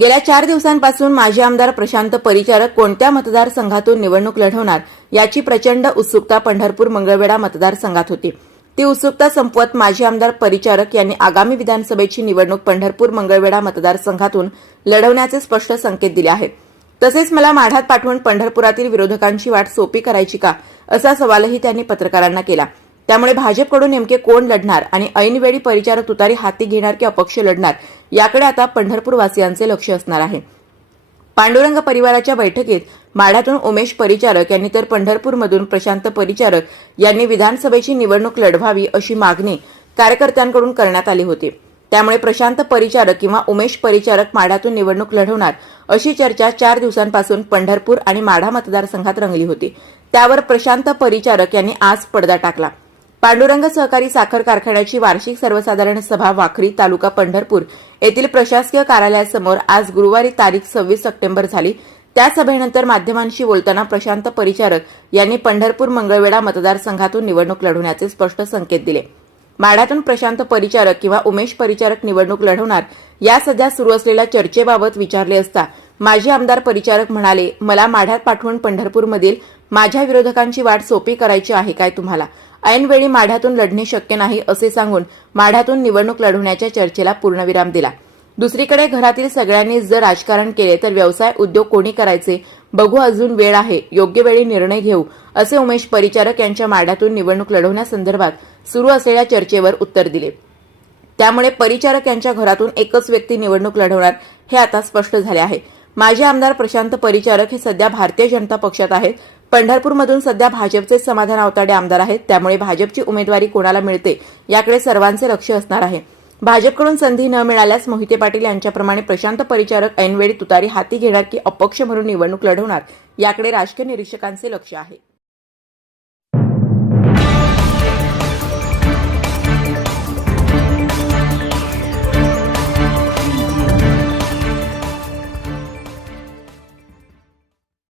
गेल्या चार दिवसांपासून माजी आमदार प्रशांत परिचारक कोणत्या मतदारसंघातून निवडणूक लढवणार याची प्रचंड उत्सुकता पंढरपूर मंगळवेढा मतदारसंघात होती. ती उत्सुकता संपवत माजी आमदार परिचारक यांनी आगामी विधानसभेची निवडणूक पंढरपूर मंगळवेढा मतदारसंघातून लढवण्याचे स्पष्ट संकेत दिले आहेत. तसेच मला माढात पाठवून पंढरपुरातील विरोधकांची वाट सोपी करायची का? असा सवालही त्यांनी पत्रकारांना केला. त्यामुळे भाजपकडून नेमके कोण लढणार आणि ऐनवेळी परिचारक तुतारी हाती घेणार की अपक्ष लढणार याकडे आता पंढरपूरवासियांचे लक्ष असणार आहे. पांडुरंग परिवाराच्या बैठकीत माढ्यातून उमेश परिचारक यांनी तर पंढरपूरमधून प्रशांत परिचारक यांनी विधानसभेची निवडणूक लढवावी अशी मागणी कार्यकर्त्यांकडून करण्यात आली होती. त्यामुळे प्रशांत परिचारक किंवा उमेश परिचारक माढ्यातून निवडणूक लढवणार अशी चर्चा चार दिवसांपासून पंढरपूर आणि माढा मतदारसंघात रंगली होती. त्यावर प्रशांत परिचारक यांनी आज पडदा टाकला. पांडुरंग सहकारी साखर कारखान्याची वार्षिक सर्वसाधारण सभा वाखरी तालुका पंढरपूर येथील प्रशासकीय कार्यालयासमोर आज गुरुवारी तारीख सव्वीस सप्टेंबर झाली. त्या सभेनंतर माध्यमांशी बोलताना प्रशांत परिचारक यांनी पंढरपूर मंगळवेढा मतदारसंघातून निवडणूक लढवण्याचे स्पष्ट संकेत दिले. माढ्यातून प्रशांत परिचारक किंवा उमेश परिचारक निवडणूक लढवणार या सध्या सुरू असलेल्या चर्चेबाबत विचारले असता माजी आमदार परिचारक म्हणाले मला माढ्यात पाठवून पंढरपूरमधील माझ्या विरोधकांची वाट सोपी करायची आहे काय तुम्हाला? ऐनवेळी माढ्यातून लढणे शक्य नाही असे सांगून माढ्यातून निवडणूक लढवण्याच्या चर्चेला पूर्णविराम दिला. दुसरीकडे घरातील सगळ्यांनी जर राजकारण केले तर व्यवसाय उद्योग कोणी करायचे? बघू अजून वेळ आहे योग्य वेळी निर्णय घेऊ असे उमेश परिचारक यांच्या माढ्यातून निवडणूक लढवण्यासंदर्भात सुरू असलेल्या चर्चेवर उत्तर दिले. त्यामुळे परिचारक यांच्या घरातून एकच व्यक्ती निवडणूक लढवणार हे आता स्पष्ट झाले आहे. माजी आमदार प्रशांत परिचारक हे सध्या भारतीय जनता पक्षात आहेत. पंढरपूरमधून सध्या भाजपचे समाधान आवताडे आमदार आहेत. त्यामुळे भाजपची उमेदवारी कोणाला मिळते याकडे सर्वांचे लक्ष असणार आहे. भाजपकडून संधी न मिळाल्यास मोहिते पाटील यांच्याप्रमाणे प्रशांत परिचारक ऐनवेळी तुतारी हाती घेणार की अपक्ष म्हणून निवडणूक लढवणार याकडे राजकीय निरीक्षकांचे लक्ष आहे.